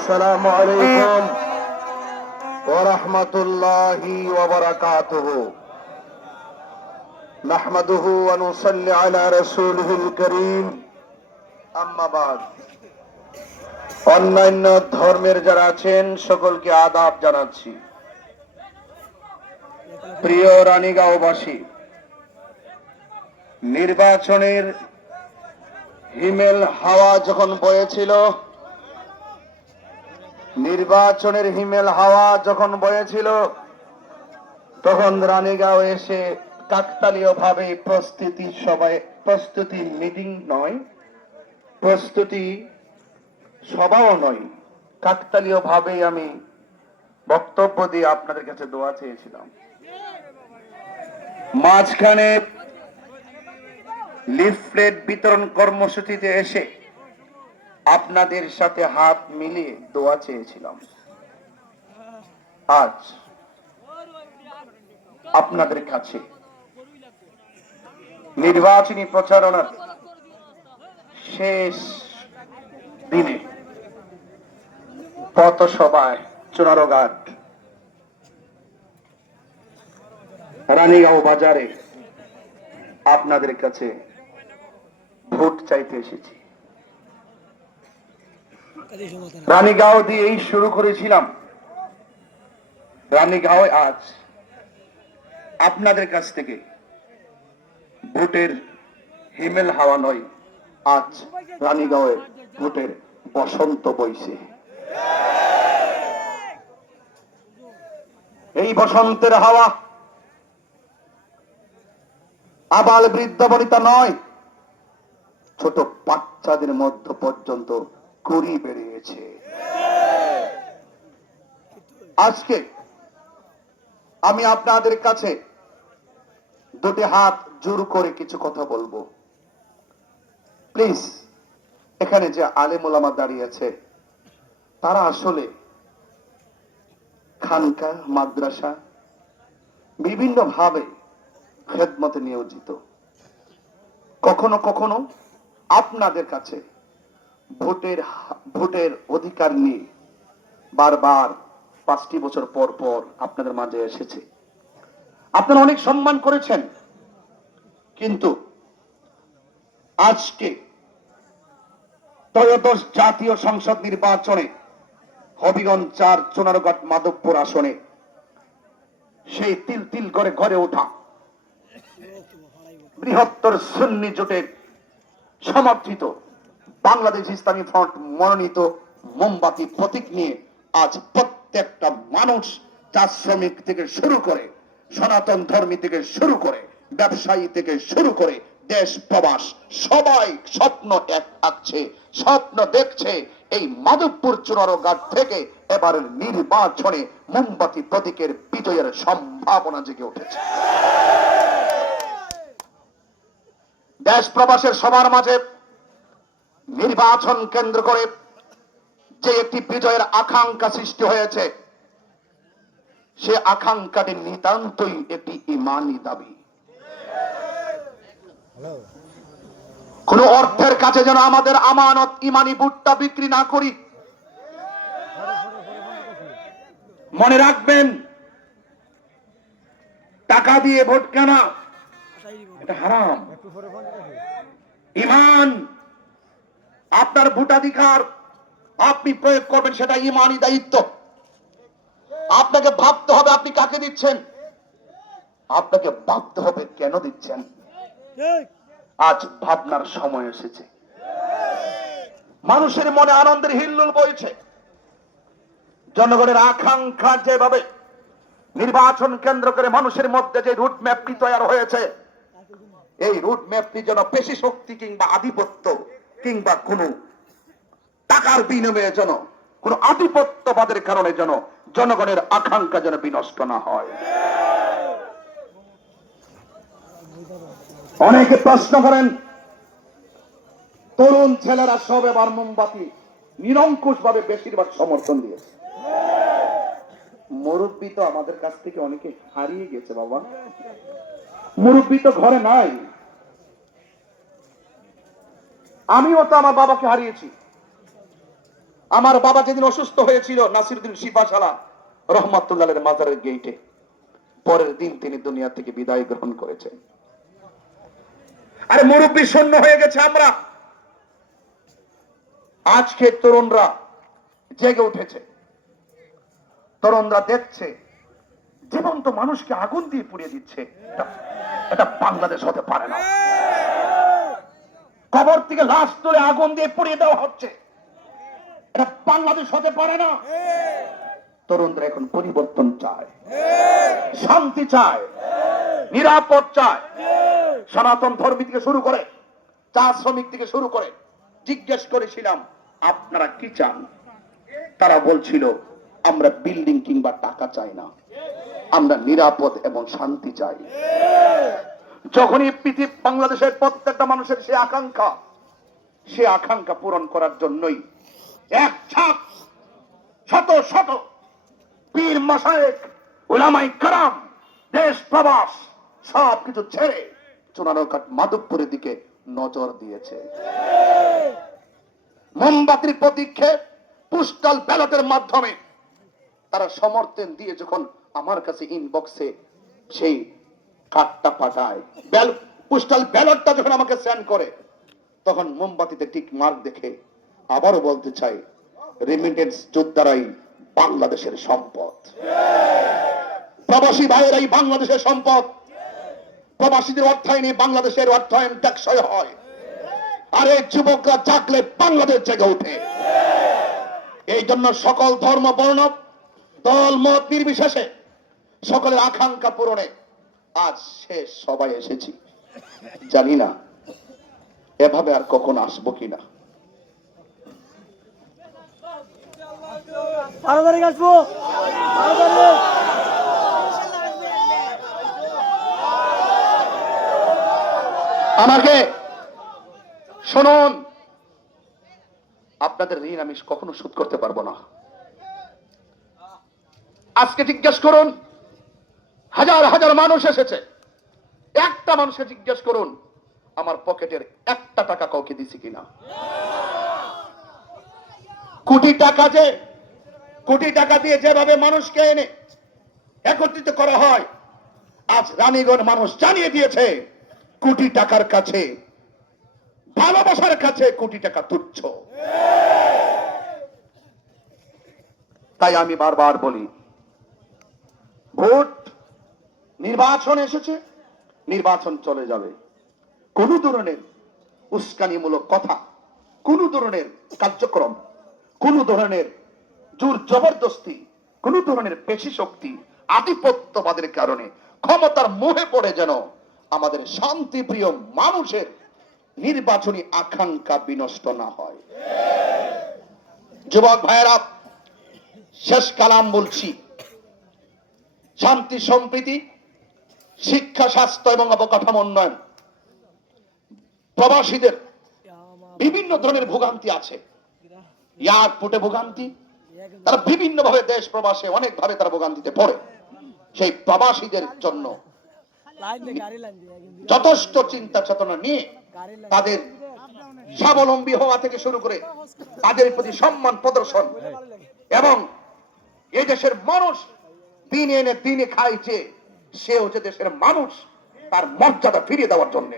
السلام عليكم ورحمة الله وبركاته نحمده ونصلي على رسوله الكريم أما بعد অন্যান্য ধর্মের যারা আছেন সকলকে আদাব জানাচ্ছি। প্রিয় রানীগাঁওবাসী, নির্বাচনের হিমেল হাওয়া যখন বয়েছিল, তখন রানীগাঁও এসে কাকতালীয় ভাবে প্রস্তুতি মিটিং নয়, প্রস্তুতি সভাও নয়, কাকতালীয় ভাবে আমি বক্তব্য দিয়ে আপনাদের কাছে দোয়া চেয়েছিলাম। মাঝখানে লিফলেট বিতরণ কর্মসূচিতে এসে আপনাদের সাথে হাত মিলিয়ে দোয়া চেয়েছিলাম। আজ আপনাদের কাছে নির্বাচনী প্রচারণার শেষ দিনে পথসভায় চুনারঘাট রানীগাঁও বাজারে আপনাদের কাছে ভোট চাইতে এসেছি। রানীগাঁও দিয়েই শুরু করেছিলাম। রানীগাঁও আজ আপনাদের কাছ থেকে ভোটের হিমেল হাওয়া নয়, আজ রানীগাঁওয়ে ভোটের বসন্ত বইছে। এই বসন্তের হাওয়া আবাল বৃদ্ধ বনিতা নয়, ছোট বাচ্চাদের মধ্য পর্যন্ত কুড়ি বেরিয়েছে। আজকে আমি আপনাদের কাছে দুটি হাত জোর করে কিছু কথা বলবো। প্লিজ, এখানে যে আলেম ওলামা দাঁড়িয়ে আছে, তারা আসলে খানকা মাদ্রাসা বিভিন্ন ভাবে খেদমতে নিয়োজিত। কখনো কখনো আপনাদের কাছে ভোটের অধিকার নিয়ে বারবার 5টি বছর পর পর আপনাদের মাঝে এসেছে। আপনারা অনেক সম্মান করেছেন, কিন্তু আজকে ত্রয়োদশ জাতীয় সংসদ নির্বাচনে হবিগঞ্জ 4 চুনারঘাট মাধবপুর আসনে সেই তিল তিল করে ঘরে ওঠা বৃহত্তর সুন্নি জোটের সমর্থিত বাংলাদেশ ইসলামী ফ্রন্ট মনোনীত মোমবাতি প্রতীক নিয়ে আজ প্রত্যেকটা মানুষ, চা শ্রমিক থেকে শুরু করে, সনাতন ধর্মী থেকে শুরু করে, ব্যবসায়ী থেকে শুরু করে, দেশ প্রবাস সবাই স্বপ্ন আঁকছে, স্বপ্ন দেখছে এই মাধবপুর চুনারঘাট থেকে এবারের নির্বাচনে মোমবাতি প্রতীকের বিজয়ের সম্ভাবনা জেগে উঠেছে। দেশ প্রবাসের সবার মাঝে নির্বাচন কেন্দ্র করে যে একটি বিজয়ের আকাঙ্ক্ষা সৃষ্টি হয়েছে, সে আকাঙ্ক্ষাটি নিতান্তই একটি ইমানি দাবি। কোন অর্থের কাছে যেন আমাদের আমানত ইমানি ভোটটা বিক্রি না করি। মনে রাখবেন, টাকা দিয়ে ভোট কেনা এটা হারাম। ইমান, আপনার ভোটাধিকার আপনি প্রয়োগ করবেন, সেটা ইমানি দায়িত্ব। আপনাকে ভাবতে হবে আপনি কাকে দিচ্ছেন, আপনাকে ভাবতে হবে কেন দিচ্ছেন। আজ ভাবনার সময় এসেছে। মানুষের মনে আনন্দের হিল্লোল বইছে। জনগণের আকাঙ্ক্ষা যেভাবে নির্বাচন কেন্দ্র করে মানুষের মধ্যে যে রুট ম্যাপটি তৈরি হয়েছে, এই রুট ম্যাপটি যেন পেশি শক্তি কিংবা আধিপত্য কিংবা কোন টাকার বিনিময়ে যেন কোন আধিপত্যবাদের কারণে যেন জনগণের আকাঙ্ক্ষা যেন বিনষ্ট না হয়। অনেকে প্রশ্ন করেন, তরুণ ছেলেরা সব এবার মোমবাতি নিরঙ্কুশ ভাবে বেশিরভাগ সমর্থন দিয়েছে। মুরব্বী তো আমাদের কাছ থেকে অনেকে হারিয়ে গেছে। বাবা, মুরব্বী তো ঘরে নাই। আমিও তো আমার বাবাকে হারিয়েছি। আমার বাবা যেদিন অসুস্থ হয়েছিল নাসিরউদ্দিন শিফাশালা রহমাতুল্লাহের মাজারের গেটে, পরের দিন তিনি দুনিয়া থেকে বিদায় গ্রহণ করেছেন। আরে মুরব্বী শূন্য হয়ে গেছে আমরা। আজকে তরুণরা জেগে উঠেছে, তরুণরা দেখছে জীবন্ত মানুষকে আগুন দিয়ে পুড়িয়ে দিচ্ছে। এটা বাংলাদেশ হতে পারে না। কবর থেকে লাশ তুলে আগুন দিয়ে পুড়িয়ে দেওয়া হচ্ছে, এটা বাংলাদেশ হতে পারে না। তরুণরা এখন পরিবর্তন চায়, শান্তি চায়, নিরাপদ চায়। সনাতন ধর্মী থেকে শুরু করে, চা শ্রমিক থেকে শুরু করে জিজ্ঞেস করেছিলাম আপনারা কি চান? তারা বলছিল আমরা বিল্ডিং কিংবা টাকা চাই না, আমরা নিরাপদ এবং শান্তি চাই। যখনই পৃথিবী বাংলাদেশের প্রত্যেকটা মানুষের সে আকাঙ্ক্ষা পূরণ করার জন্যই এক ছাপ শত শত পীর মাশায়েখ উলামায়ে কেরাম দেশ প্রবাস সবকিছু ছেড়ে চুনারঘাট মাধবপুরের দিকে নজর দিয়েছে। মোমবাতির প্রতীক্ষে পোস্টাল ব্যালটের মাধ্যমে তারা সমর্থন দিয়ে যখন আমার কাছে ইনবক্সে সেই কার্ডটা পাঠায়, পোস্টাল ব্যালটটা যখন আমাকে সেন্ড করে, তখন মোমবাতিতে টিক মার্ক দেখে আবারও বলতে চাই, রেমিটেন্স যোদ্ধারাই বাংলাদেশের সম্পদ, প্রবাসী ভাইয়েরাই বাংলাদেশের সম্পদ। প্রবাসীদের অর্থায়নে বাংলাদেশের অর্থায়ন টেকসই হয়। আর এই যুবকরা জাগলে বাংলাদেশ জেগে ওঠে। এই জন্য সকল ধর্ম বর্ণ দল মত নির্বিশেষে সকলের আকাঙ্ক্ষা পূরণে আজ শেষ সবাই এসেছি। জানি না এভাবে আর কখন আসবো কিনা। আমাকে শুনুন, আপনাদের ঋণ আমি কখনো শোধ করতে পারবো না। আজকে জিজ্ঞেস করুন, হাজার হাজার মানুষ এসেছে, একটা মানুষকে জিজ্ঞেস করুন আমার পকেটের একটা টাকা কাউকে দিছি কিনা। কোটি টাকা দিয়ে যেভাবে মানুষকে এনে একত্রিত করা হয়, আজ রানীগঞ্জ মানুষ জানিয়ে দিয়েছে কোটি টাকার কাছে, ভালোবাসার কাছে কোটি টাকা তুচ্ছ। তাই আমি বারবার বলি, ভোট নির্বাচন এসেছে, নির্বাচন চলে যাবে। কোন ধরনের উস্কানিমূলক কথা, কোন ধরনের কার্যক্রম, কোন ধরনের জোর জবরদস্তি, কোন ধরনের পেশি শক্তি, আধিপত্যবাদের কারণে ক্ষমতার মোহে পড়ে যেন আমাদের শান্তিপ্রিয় মানুষের নির্বাচনী আকাঙ্ক্ষা বিনষ্ট না হয়। যুবক ভাইয়েরা, শেষ কালাম বলছি, শান্তি সম্প্রীতি, শিক্ষা, স্বাস্থ্য এবং অবকাঠামো উন্নয়ন। প্রবাসীদের বিভিন্ন ধরনের ভোগান্তি আছে, এয়ারপোর্টে ভোগান্তি, তারা বিভিন্ন ভাবে দেশ প্রবাসে অনেক ভাবে তারা ভোগান্তিতে পড়ে। সেই প্রবাসীদের জন্য যথেষ্ট চিন্তা চেতনা নিয়ে তাদের স্বাবলম্বী হওয়া থেকে শুরু করে তাদের প্রতি সম্মান প্রদর্শন এবং এই দেশের মানুষ দিনে এনে দিনে খাইছে, সেও যে দেশের মানুষ তার মর্যাদা ফিরিয়ে দেওয়ার জন্য